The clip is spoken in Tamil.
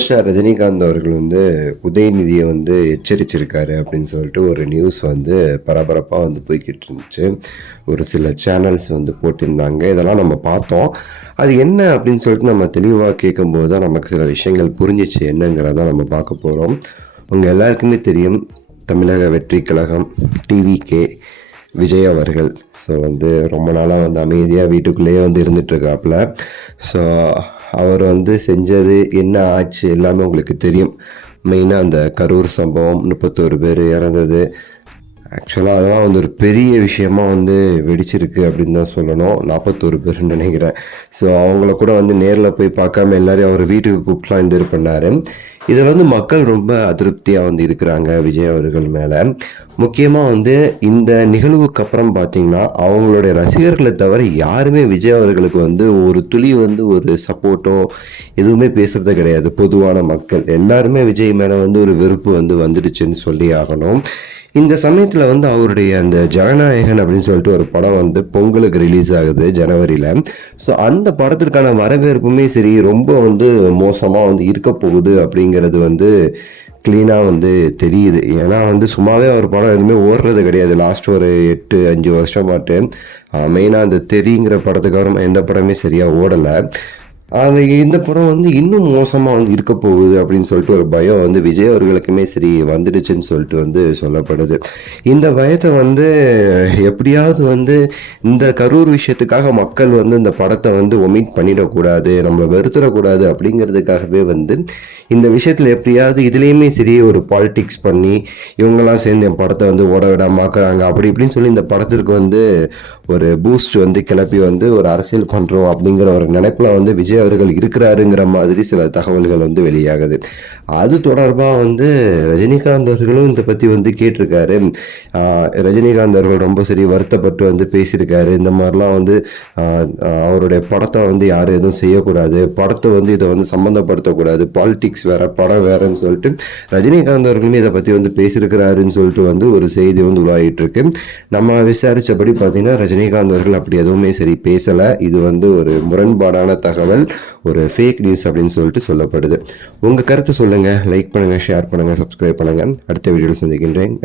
ஸ்டார் ரஜினிகாந்த் அவர்கள் உதயநிதியை எச்சரிச்சிருக்காரு அப்படின்னு சொல்லிட்டு ஒரு நியூஸ் பரபரப்பாக போய்கிட்டு இருந்துச்சு. ஒரு சில சேனல்ஸ் போட்டிருந்தாங்க. இதெல்லாம் நம்ம பார்த்தோம். அது என்ன அப்படின்னு சொல்லிட்டு நம்ம தெளிவாக கேட்கும்போது தான் நமக்கு சில விஷயங்கள் புரிஞ்சிச்சு என்னங்கிறத நம்ம பார்க்க போகிறோம். உங்கள் எல்லாருக்குமே தெரியும், தமிழக வெற்றி கழகம் டிவிகே விஜய் அவர்கள் ரொம்ப நாளாக அமைதியாக வீட்டுக்குள்ளேயே இருந்துகிட்ருக்காப்புல. ஸோ அவர் செஞ்சது என்ன ஆச்சு எல்லாமே உங்களுக்கு தெரியும். மெயினாக அந்த கரூர் சம்பவம் 31 பேர் இறந்தது. ஆக்சுவலாக அதெல்லாம் ஒரு பெரிய விஷயமா வெடிச்சிருக்கு அப்படின்னு தான் சொல்லணும். 41 பேர்னு நினைக்கிறேன். ஸோ அவங்கள கூட நேரில் போய் பார்க்காம எல்லாரையும் அவர் வீட்டுக்கு கூப்பிட்டுலாம் இது பண்ணார். இதில் மக்கள் ரொம்ப அதிருப்தியாக இருக்கிறாங்க விஜய் அவர்கள் மேலே. முக்கியமாக இந்த நிகழ்வுக்கு அப்புறம் பார்த்தீங்கன்னா அவங்களுடைய ரசிகர்களை தவிர யாருமே விஜய் அவர்களுக்கு ஒரு துளி ஒரு சப்போர்ட்டோ எதுவுமே பேசுறது கிடையாது. பொதுவான மக்கள் எல்லாருமே விஜய் மேலே ஒரு வெறுப்பு வந்துடுச்சுன்னு சொல்லி ஆகணும். இந்த சமயத்தில் அவருடைய அந்த ஜனநாயகன் அப்படின்னு சொல்லிட்டு ஒரு படம் பொங்கலுக்கு ரிலீஸ் ஆகுது ஜனவரியில். ஸோ அந்த படத்திற்கான வரவேற்புமே சரி ரொம்ப மோசமாக இருக்க போகுது அப்படிங்கிறது க்ளீனாக தெரியுது. ஏன்னா சும்மாவே ஒரு படம் எதுவுமே ஓடுறது கிடையாது. லாஸ்ட் ஒரு 8-5 வருஷமாட்டு மெயினாக அந்த தெரிங்கிற படத்துக்கு அப்புறம் எந்த படமே சரியாக ஓடலை. அது இந்த படம் இன்னும் மோசமாக இருக்க போகுது அப்படின்னு சொல்லிட்டு ஒரு பயம் விஜய் அவர்களுக்குமே சரி வந்துடுச்சுன்னு சொல்லிட்டு சொல்லப்படுது. இந்த பயத்தை எப்படியாவது இந்த கரூர் விஷயத்துக்காக மக்கள் இந்த படத்தை ஒமிட் பண்ணிடக்கூடாது, நம்மளை வெறுத்துடக்கூடாது அப்படிங்கிறதுக்காகவே இந்த விஷயத்தில் எப்படியாவது இதுலேயுமே சரி ஒரு பாலிடிக்ஸ் பண்ணி இவங்கெல்லாம் சேர்ந்து என் படத்தை ஓட விடாமாக்குறாங்க அப்படி இப்படின்னு சொல்லி இந்த படத்திற்கு ஒரு பூஸ்ட் கிளப்பி ஒரு அரசியல் கொண்டுரும் அப்படிங்கிற ஒரு நினைப்பில் விஜய் அவர்கள் இருக்கிறாருங்கிற மாதிரி சில தகவல்கள் வெளியாகுது. அது தொடர்பாக ரஜினிகாந்த் அவர்களும் இதை பற்றி கேட்டிருக்காரு. ரஜினிகாந்த் அவர்கள் ரொம்ப சரி வருத்தப்பட்டு பேசியிருக்காரு. இந்த மாதிரிலாம் அவருடைய படத்தை யாரும் எதுவும் செய்யக்கூடாது, படத்தை இதை சம்மந்தப்படுத்தக்கூடாது, பாலிடிக்ஸ் வேற படம் வேறன்னு சொல்லிட்டு ரஜினிகாந்த் அவர்களுமே இதை பற்றி பேசியிருக்கிறாருன்னு சொல்லிட்டு ஒரு செய்தி உருவாகிட்டு இருக்கு. நம்ம விசாரித்தபடி பார்த்தீங்கன்னா ரஜினிகாந்த் அவர்கள் அப்படி எதுவுமே சரி பேசலை. இது ஒரு முரண்பாடான தகவல், ஒரு ஃபேக் நியூஸ் அப்படின்னு சொல்லிட்டு சொல்லப்படுது. உங்கள் கருத்தை சொல்லுங்கள், லைக் பண்ணுங்கள், ஷேர் பண்ணுங்கள், சப்ஸ்கிரைப் பண்ணுங்கள். அடுத்த வீடியோவில் சந்திக்கின்றேன்.